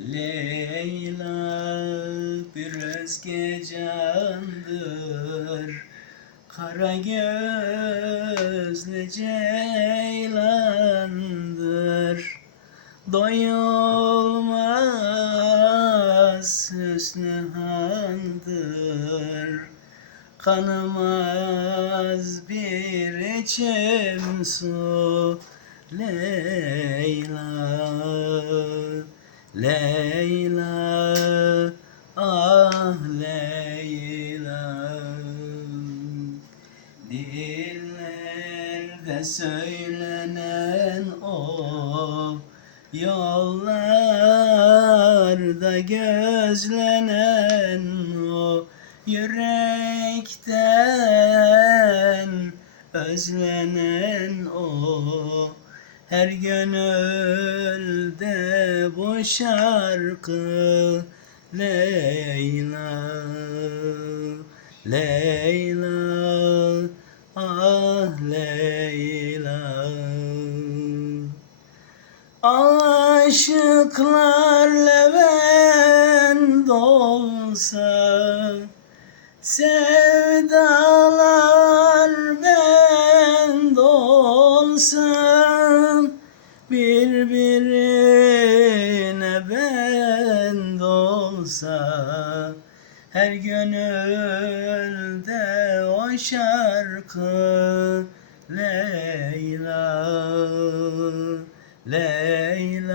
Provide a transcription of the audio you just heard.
Leyla bir özge candır. Kara gözlü ceylandır. Doyulmaz hüsnü handır. Kanamaz bir içim su Leyla Dillerde söylenen o Yollarda gözlenen o Yürekten özlenen o Her gönülde bu şarkı Leyla Leyla Ah Leyla. Aşıklar Levent olsa Sevdalar bend olsa Birbirine bend olsa Her gönülde o şarkı Leyla Leyla